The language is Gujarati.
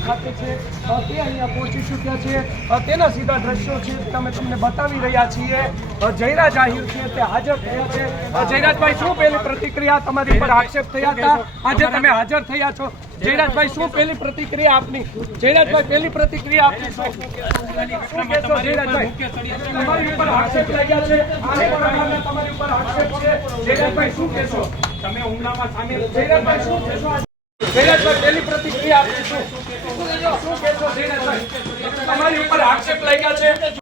ખાતે છે તે અહીંયા પહોંચી ચૂક્યા છે તેના સીધા દ્રશ્યો છે અમે તમને બતાવી રહ્યા છીએ જયરાજ આહિર છે તે હાજર થયા છે જયરાજભાઈ શું પહેલી પ્રતિક્રિયા તમારી પર આક્ષેપ થયા હતા આજે તમે હાજર થયા છો જયરાજભાઈ શું પહેલી પ્રતિક્રિયા આપની જયરાજભાઈ પહેલી પ્રતિક્રિયા આપની શું કહેશો જયરાજભાઈ તમારી ઉપર આક્ષેપ લાગ્યા છે તમારી ઉપર આક્ષેપ છે જયરાજભાઈ શું કહેશો તમે હુમલામાં સામેલ જયરાજભાઈ શું કહેશો જયરાજભાઈ પહેલી પ્રતિક્રિયા આપની શું કહેશો જયરાજભાઈ તમારી ઉપર આક્ષેપ લાગ્યા છે